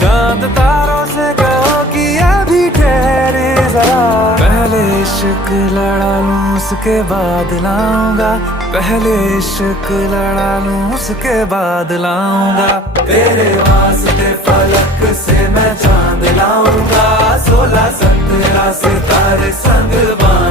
चांद तारों से कहो कि अभी ठहरे जरा। पहले इश्क लड़ा लूं उसके बाद लाऊंगा, पहले इश्क लड़ा लूं उसके बाद लाऊंगा। तेरे वास्ते फलक से मैं चांद लाऊंगा, 16 17 सितारे संग बांध